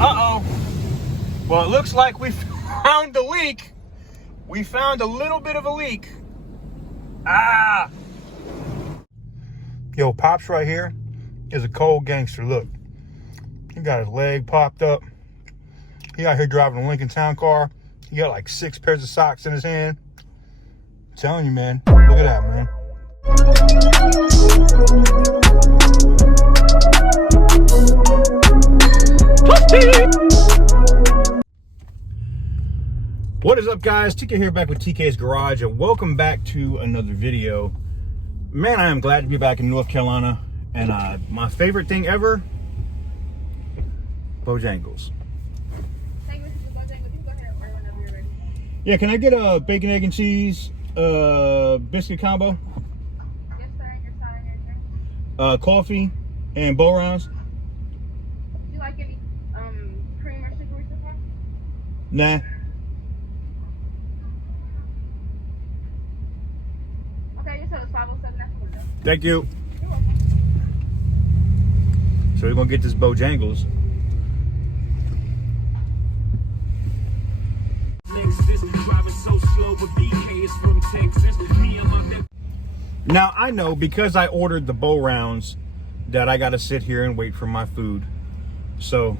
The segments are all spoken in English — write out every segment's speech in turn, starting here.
Uh-oh. Well, it looks like we found the leak. We found a little bit of a leak. Ah! Yo, Pops right here is a cold gangster. Look. He got his leg popped up. He out here driving a Lincoln Town car. He got like 6 pairs of socks in his hand. I'm telling you, man. Look at that, man. What is up, guys? TK here, back with TK's Garage, and welcome back to another video. Man, I am glad to be back in North Carolina, and my favorite thing ever, Bojangles. Yeah, can I get a bacon, egg, and cheese biscuit combo? Yes, sir. And your side and your drink. Coffee and bow rounds. Do you like any cream or sugary stuff? Nah. Okay, you said it's 507. That's good. Thank you. You're welcome. So we're gonna get this Bojangles. Now I know, because I ordered the bow rounds, that I gotta sit here and wait for my food. So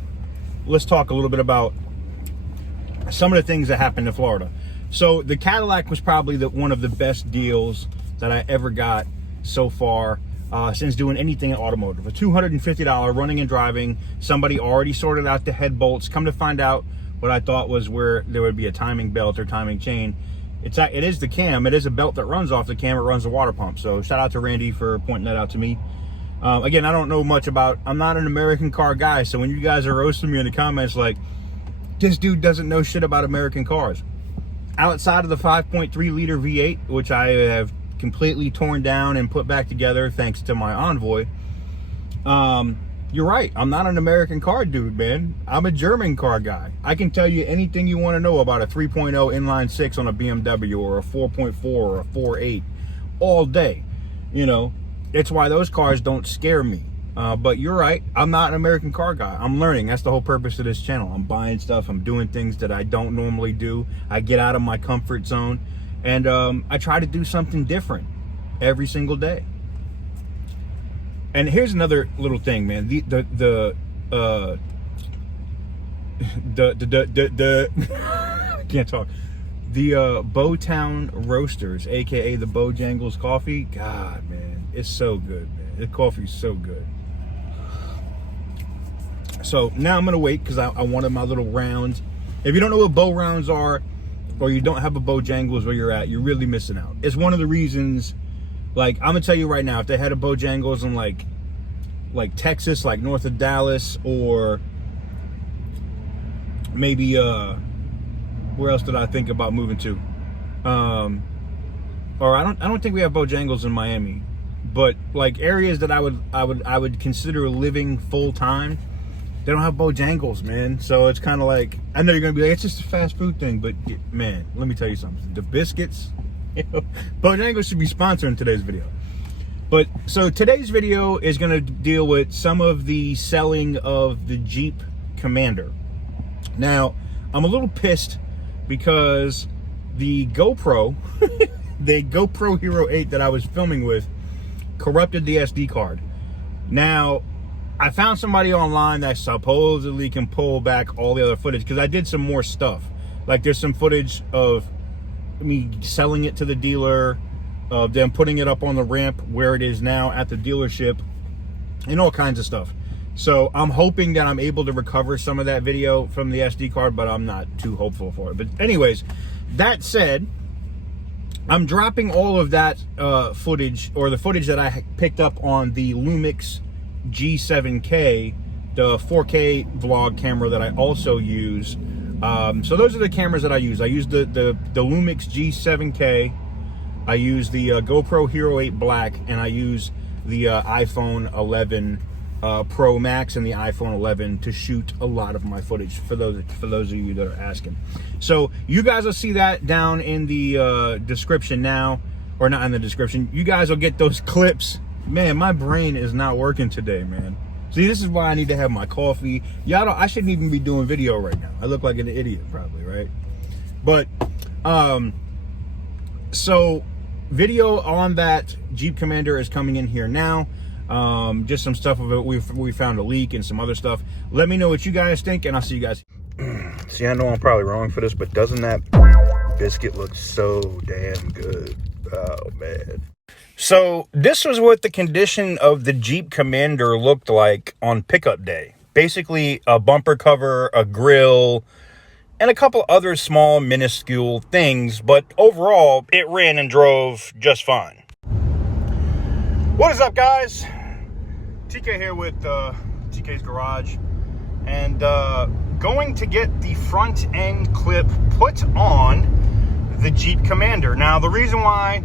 let's talk a little bit about some of the things that happened in Florida. So the Cadillac was probably one of the best deals that I ever got so far since doing anything in automotive. A $250 running and driving. Somebody already sorted out the head bolts. Come to find out, what I thought was where there would be a timing belt or timing chain. It is the cam. It is a belt that runs off the cam. It runs the water pump. So shout out to Randy for pointing that out to me. Again, I don't know much about, I'm not an American car guy. So when you guys are roasting me in the comments like, this dude doesn't know shit about American cars. Outside of the 5.3 liter V8, which I have completely torn down and put back together thanks to my Envoy. You're right. I'm not an American car dude, man. I'm a German car guy. I can tell you anything you want to know about a 3.0 inline 6 on a BMW or a 4.4 or a 4.8 all day. You know, it's why those cars don't scare me. But you're right. I'm not an American car guy. I'm learning. That's the whole purpose of this channel. I'm buying stuff. I'm doing things that I don't normally do. I get out of my comfort zone, and I try to do something different every single day. And here's another little thing, man. I can't talk. The Bowtown Roasters, aka the Bojangles coffee. God, man, it's so good, man. The coffee's so good. So now I'm gonna wait because I wanted my little rounds. If you don't know what bow rounds are, or you don't have a Bojangles where you're at, you're really missing out. It's one of the reasons. Like, I'm gonna tell you right now, if they had a Bojangles in like Texas, like north of Dallas, or maybe where else did I think about moving to? Or I don't think we have Bojangles in Miami, but like areas that I would consider living full time, they don't have Bojangles, man. So it's kind of like, I know you're gonna be like, it's just a fast food thing, but man, let me tell you something. The biscuits. Bojangles should be sponsoring today's video. But so today's video is going to deal with some of the selling of the Jeep Commander. Now, I'm a little pissed because the GoPro, the GoPro Hero 8 that I was filming with, corrupted the SD card. Now, I found somebody online that supposedly can pull back all the other footage, because I did some more stuff. Like, there's some footage of me selling it to the dealer, of them putting it up on the ramp where it is now at the dealership, and all kinds of stuff. So I'm hoping that I'm able to recover some of that video from the SD card, but I'm not too hopeful for it. But anyways, that said, I'm dropping all of that footage, or the footage that I picked up on the Lumix G7K, the 4K vlog camera that I also use. So those are the cameras that I use. I use the Lumix G7K, I use the GoPro Hero 8 Black, and I use the iPhone 11 Pro Max and the iPhone 11 to shoot a lot of my footage, for those of you that are asking. So you guys will see that down in the description now, or not in the description. You guys will get those clips. Man, my brain is not working today, man. See, this is why I need to have my coffee. Y'all don't, I shouldn't even be doing video right now. I look like an idiot probably, right? But, so video on that Jeep Commander is coming in here now. Just some stuff of it. We found a leak and some other stuff. Let me know what you guys think, and I'll see you guys. See, I know I'm probably wrong for this, but doesn't that biscuit look so damn good? Oh, man. So this was what the condition of the Jeep Commander looked like on pickup day. Basically, a bumper cover, a grill, and a couple other small, minuscule things. But overall, it ran and drove just fine. What is up, guys? TK here with TK's Garage. And going to get the front end clip put on the Jeep Commander. Now, the reason why,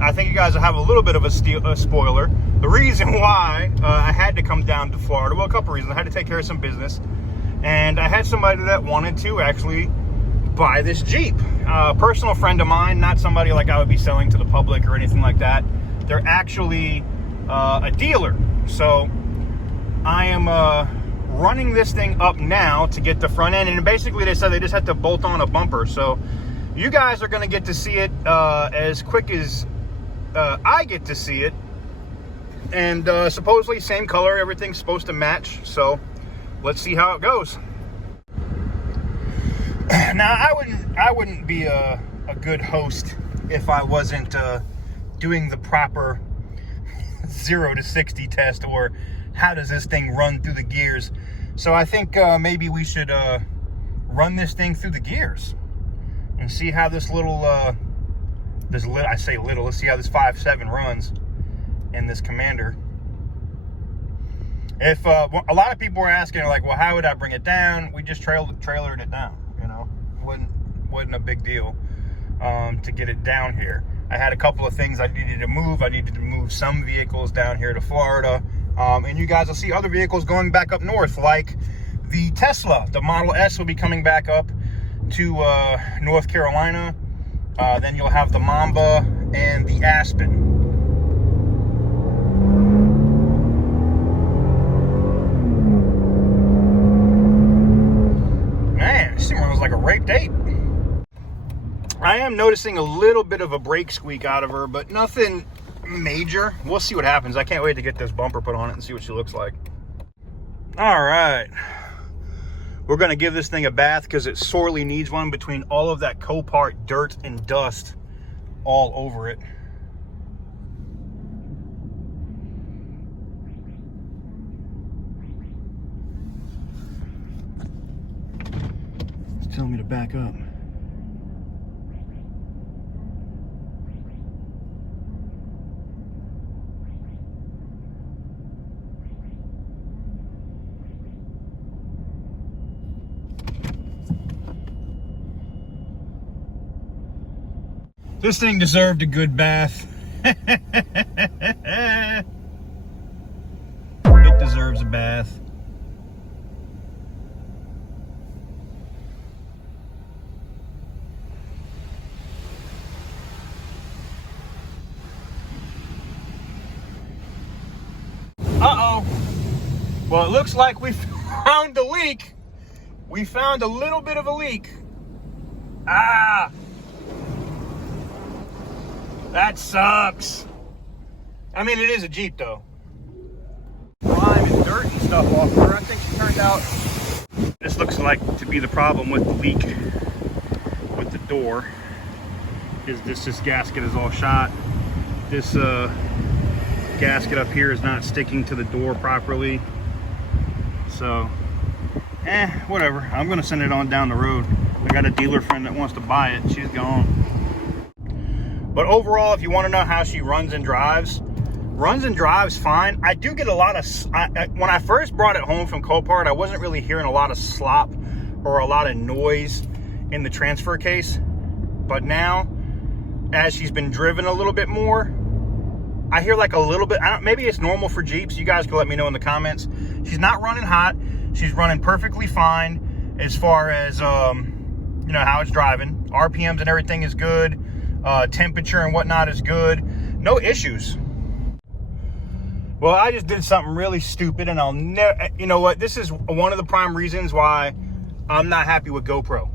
I think you guys will have a little bit of a spoiler. The reason why I had to come down to Florida, well, a couple reasons. I had to take care of some business, and I had somebody that wanted to actually buy this Jeep. A personal friend of mine, not somebody like I would be selling to the public or anything like that. They're actually a dealer. So I am running this thing up now to get the front end, and basically they said they just had to bolt on a bumper. So you guys are going to get to see it as quick as I get to see it, and supposedly same color, everything's supposed to match, so let's see how it goes. Now, I wouldn't be a good host if I wasn't doing the proper 0 to 60 test, or how does this thing run through the gears. So I think maybe we should run this thing through the gears and see how this little I say little, let's see how this 5.7 runs in this Commander. If a lot of people were asking, like, well, how would I bring it down? We just trailered it down, you know. Wasn't a big deal to get it down here. I had a couple of things I needed to move. I needed to move some vehicles down here to Florida, and you guys will see other vehicles going back up north, like the Tesla. The Model S will be coming back up to North Carolina. Then you'll have the Mamba and the Aspen. Man, this thing runs like a rape date. I am noticing a little bit of a brake squeak out of her, but nothing major. We'll see what happens. I can't wait to get this bumper put on it and see what she looks like. All right. We're going to give this thing a bath because it sorely needs one, between all of that Copart dirt and dust all over it. It's telling me to back up. This thing deserved a good bath. It deserves a bath. Uh-oh. Well, it looks like we found a leak. We found a little bit of a leak. Ah! That sucks. I mean, it is a Jeep, though. Grime and dirt and stuff off her. I think she turned out. This looks like to be the problem with the leak with the door. This gasket is all shot. This gasket up here is not sticking to the door properly. So, whatever. I'm gonna send it on down the road. I got a dealer friend that wants to buy it. She's gone. But overall, if you want to know how she runs and drives fine. I do get a lot of, when I first brought it home from Copart, I wasn't really hearing a lot of slop or a lot of noise in the transfer case. But now, as she's been driven a little bit more, I hear like a little bit, maybe it's normal for Jeeps. You guys can let me know in the comments. She's not running hot. She's running perfectly fine as far as, you know, how it's driving. RPMs and everything is good. Temperature and whatnot is good. No issues. Well, I just did something really stupid, and I'll never, you know what? This is one of the prime reasons why I'm not happy with GoPro.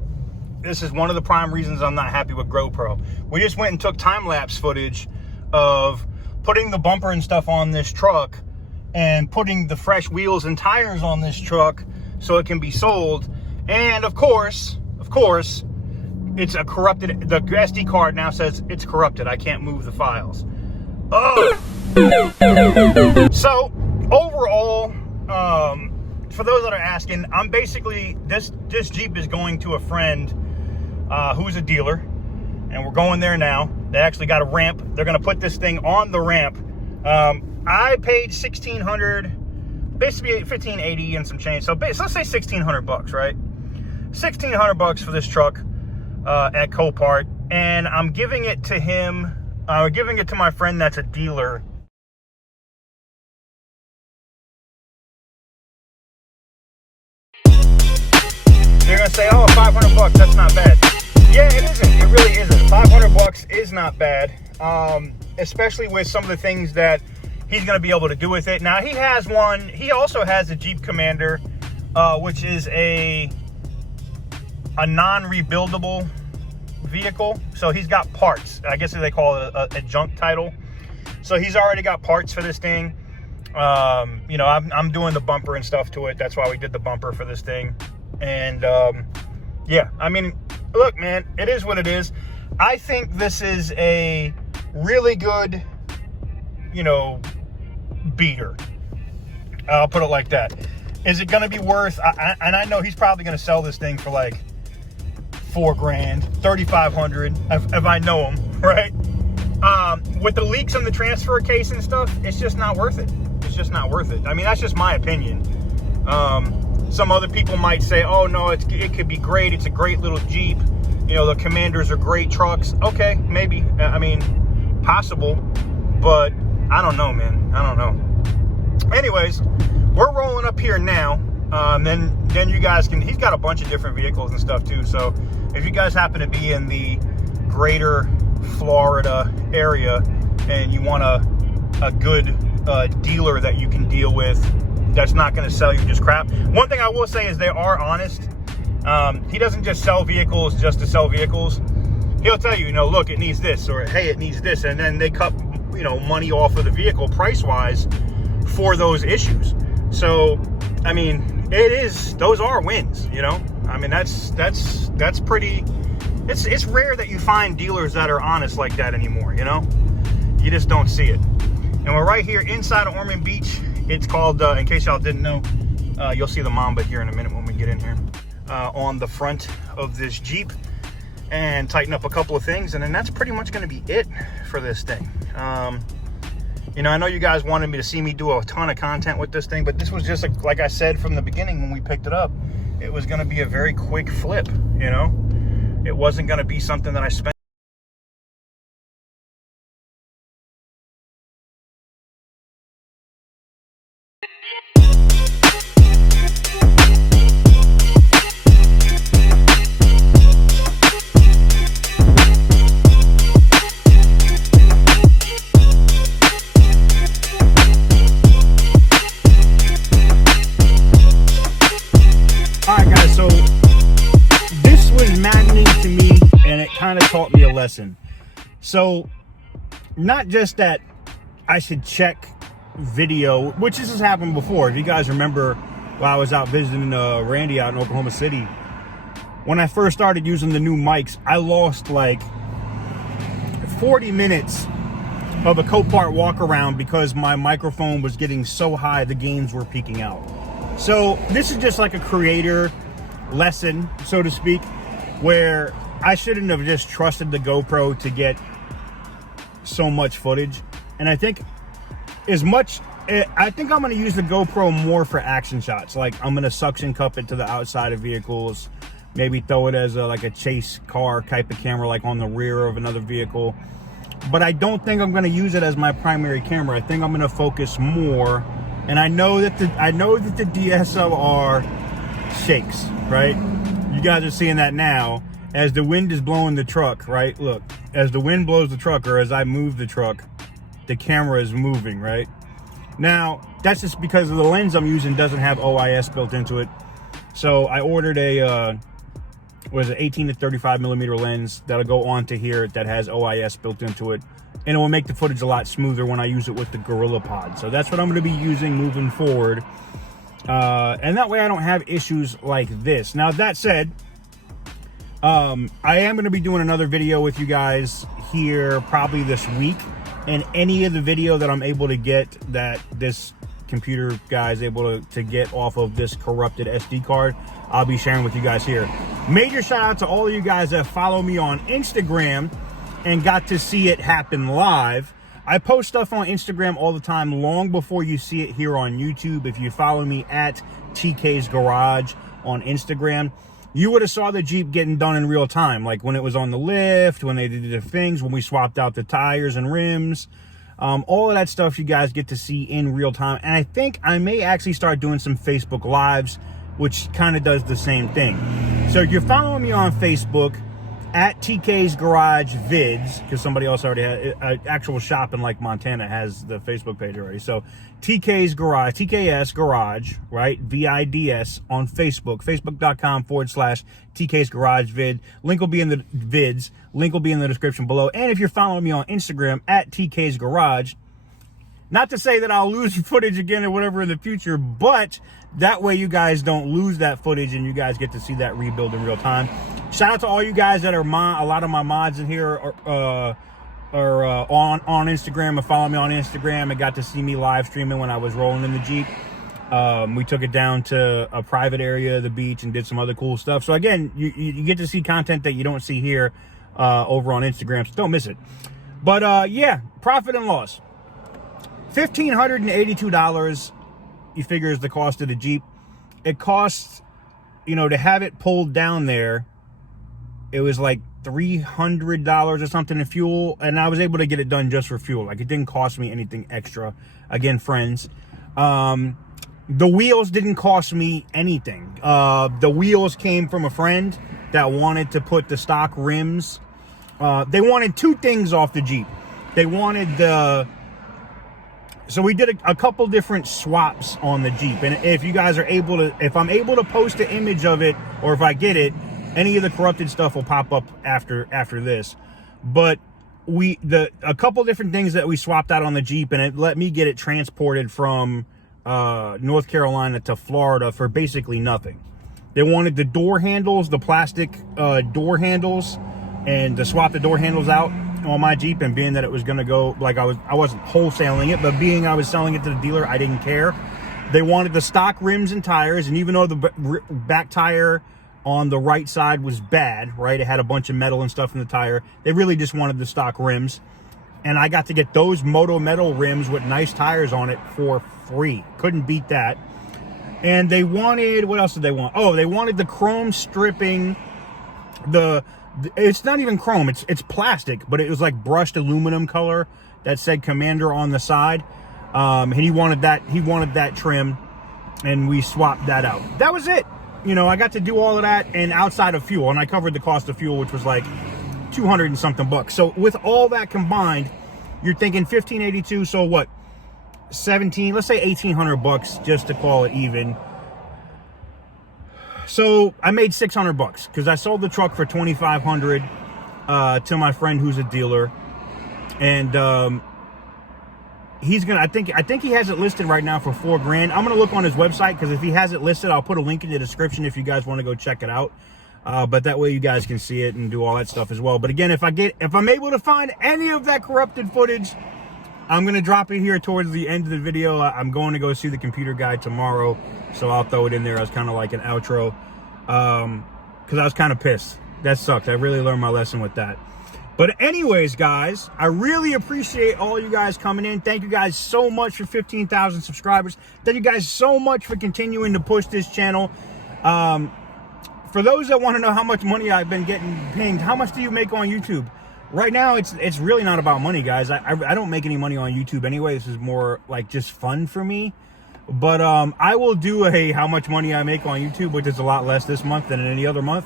This is one of the prime reasons I'm not happy with GoPro. We just went and took time-lapse footage of putting the bumper and stuff on this truck and putting the fresh wheels and tires on this truck so it can be sold. And of course, it's a corrupted, the SD card now says it's corrupted. I can't move the files. Oh. So overall, for those that are asking, I'm basically, this Jeep is going to a friend who's a dealer, and we're going there now. They actually got a ramp. They're going to put this thing on the ramp. I paid $1,600, basically $1,580 and some change. So let's say $1,600, right? $1,600 for this truck at Copart, and I'm giving it to him. Giving it to my friend that's a dealer. You're gonna say, oh, $500, that's not bad. Yeah, it isn't. It really isn't. $500 is not bad, especially with some of the things that he's gonna be able to do with it. Now, he has one. He also has a Jeep Commander, which is a non-rebuildable vehicle. So he's got parts. I guess they call it a junk title. So he's already got parts for this thing. You know, I'm doing the bumper and stuff to it. That's why we did the bumper for this thing. And yeah, I mean, look, man, it is what it is. I think this is a really good, you know, beater. I'll put it like that. Is it going to be worth, and I know he's probably going to sell this thing for like $4 grand, $3,500 if I know him, right? With the leaks in the transfer case and stuff, it's just not worth it. It's just not worth it. I mean, that's just my opinion. Some other people might say, oh no, it could be great. It's a great little Jeep. You know, the Commanders are great trucks. Okay, maybe. I mean, possible, but I don't know, man. I don't know. Anyways, we're rolling up here now. Then you guys can, he's got a bunch of different vehicles and stuff too. So if you guys happen to be in the greater Florida area and you want a good dealer that you can deal with, that's not going to sell you just crap. One thing I will say is they are honest. He doesn't just sell vehicles just to sell vehicles. He'll tell you, you know, look, it needs this, or hey, it needs this, and then they cut, you know, money off of the vehicle price-wise for those issues. So, I mean, those are wins, you know. I mean, that's pretty. It's rare that you find dealers that are honest like that anymore, you know. You just don't see it. And we're right here inside of Ormond Beach. It's called, in case y'all didn't know, you'll see the Mamba here in a minute when we get in here, on the front of this Jeep, and tighten up a couple of things, and then that's pretty much going to be it for this thing. You know, I know you guys wanted me to see me do a ton of content with this thing, but this was just, like I said from the beginning when we picked it up, it was going to be a very quick flip, you know? It wasn't going to be something that I spent. Kind of taught me a lesson. So not just that I should check video, which this has happened before. If you guys remember, while I was out visiting Randy out in Oklahoma City, when I first started using the new mics, I lost like 40 minutes of a Copart walk around because my microphone was getting so high the gains were peaking out. So this is just like a creator lesson, so to speak, where I shouldn't have just trusted the GoPro to get so much footage. And I think I'm going to use the GoPro more for action shots. Like I'm going to suction cup it to the outside of vehicles, maybe throw it as like a chase car type of camera, like on the rear of another vehicle. But I don't think I'm going to use it as my primary camera. I think I'm going to focus more. And I know that the DSLR shakes, right? You guys are seeing that now. As the wind is blowing the truck, right? Look, as the wind blows the truck, or as I move the truck, the camera is moving, right? Now, that's just because of the lens I'm using doesn't have OIS built into it. So I ordered a, 18 to 35 millimeter lens that'll go onto here that has OIS built into it. And it will make the footage a lot smoother when I use it with the Gorilla Pod. So that's what I'm going to be using moving forward. And that way I don't have issues like this. Now, that said, I am going to be doing another video with you guys here probably this week. And any of the video that I'm able to get that this computer guy is able to get off of this corrupted SD card, I'll be sharing with you guys here. Major shout out to all of you guys that follow me on Instagram and got to see it happen live. I post stuff on Instagram all the time, long before you see it here on YouTube. If you follow me at TK's Garage on Instagram, you would have saw the Jeep getting done in real time, like when it was on the lift, when they did the things, when we swapped out the tires and rims. All of that stuff you guys get to see in real time. And I think I may actually start doing some Facebook Lives, which kind of does the same thing. So if you're following me on Facebook, at TK's Garage Vids, because somebody else already had an actual shop in like Montana has the Facebook page already. So TK's Garage, TKS Garage, right? VIDS on Facebook, facebook.com/TK's Garage Vid. Link will be in the vids. Link will be in the description below. And if you're following me on Instagram at TK's Garage, not to say that I'll lose footage again or whatever in the future, but that way you guys don't lose that footage and you guys get to see that rebuild in real time. Shout out to all you guys that are a lot of my mods in here are on Instagram and follow me on Instagram and got to see me live streaming when I was rolling in the Jeep. We took it down to a private area of the beach and did some other cool stuff. So again, you get to see content that you don't see here over on Instagram, so don't miss it. But yeah, profit and loss. $1,582, you figure, is the cost of the Jeep. It costs, to have it pulled down there, it was like $300 or something in fuel, and I was able to get it done just for fuel. Like, it didn't cost me anything extra. Again, friends, the wheels didn't cost me anything. The wheels came from a friend that wanted to put the stock rims. They wanted two things off the Jeep. They wanted so we did a couple different swaps on the Jeep. And if you guys are able to, if I'm able to post an image of it, or if I get it, any of the corrupted stuff will pop up after this. But a couple different things that we swapped out on the Jeep, and it let me get it transported from North Carolina to Florida for basically nothing. They wanted the door handles, the plastic door handles, and to swap the door handles out on my Jeep. And being that it was going to go, like, I wasn't wholesaling it, but being I was selling it to the dealer, I didn't care. They wanted the stock rims and tires, and even though the back tire on the right side was bad, right, it had a bunch of metal and stuff in the tire, they really just wanted the stock rims. And I got to get those Moto Metal rims with nice tires on it for free. Couldn't beat that. And they wanted, what else did they want? Oh, they wanted the chrome stripping, it's not even chrome, it's plastic, but it was like brushed aluminum color that said Commander on the side. And he wanted that trim, and we swapped that out. That was it. I got to do all of that, and outside of fuel, and I covered the cost of fuel, which was like 200 and something bucks. So with all that combined, you're thinking 1582. So what? 17, let's say 1800 bucks just to call it even. So I made 600 bucks because I sold the truck for 2,500 to my friend who's a dealer, and he's gonna. I think he has it listed right now for $4,000. I'm gonna look on his website, because if he has it listed, I'll put a link in the description if you guys want to go check it out. But that way you guys can see it and do all that stuff as well. But again, if I'm able to find any of that corrupted footage, I'm gonna drop it here towards the end of the video. I'm going to go see the computer guy tomorrow, so I'll throw it in there as kind of like an outro, because I was kind of pissed. That sucked. I really learned my lesson with that. But anyways, guys, I really appreciate all you guys coming in. Thank you guys so much for 15,000 subscribers. Thank you guys so much for continuing to push this channel. For those that want to know how much money I've been getting pinged, how much do you make on YouTube? Right now, it's really not about money, guys. I don't make any money on YouTube anyway. This is more like just fun for me. But I will do a how much money I make on YouTube, which is a lot less this month than any other month.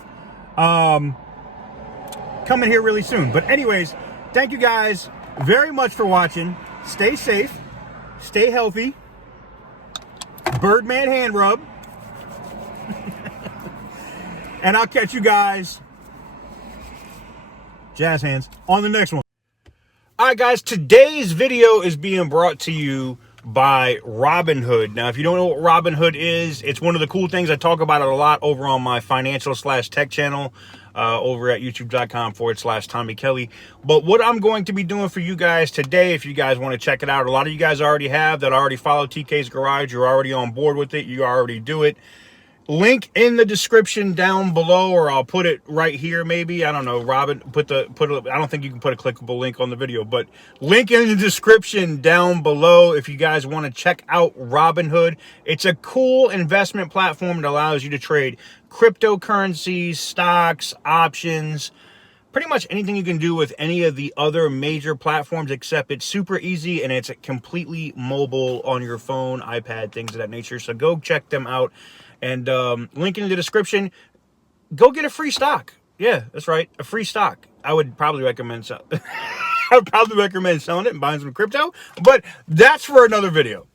Coming here really soon. But anyways, thank you guys very much for watching. Stay safe, stay healthy, Birdman hand rub. And I'll catch you guys, jazz hands, on the next one. All right, guys, today's video is being brought to you by Robinhood. Now, if you don't know what Robinhood is, it's one of the cool things. I talk about it a lot over on my financial/tech channel over at youtube.com/Tommy Kelly. But what I'm going to be doing for you guys today, if you guys want to check it out, a lot of you guys already have that already follow TK's Garage. You're already on board with it. You already do it. Link in the description down below, or I'll put it right here maybe. I don't know. Robin, I don't think you can put a clickable link on the video, but link in the description down below if you guys want to check out Robinhood. It's a cool investment platform that allows you to trade cryptocurrencies, stocks, options, pretty much anything you can do with any of the other major platforms, except it's super easy and it's completely mobile on your phone, iPad, things of that nature. So go check them out. And link in the description. Go get a free stock. Yeah, that's right, a free stock. I would probably recommend selling it and buying some crypto, but that's for another video.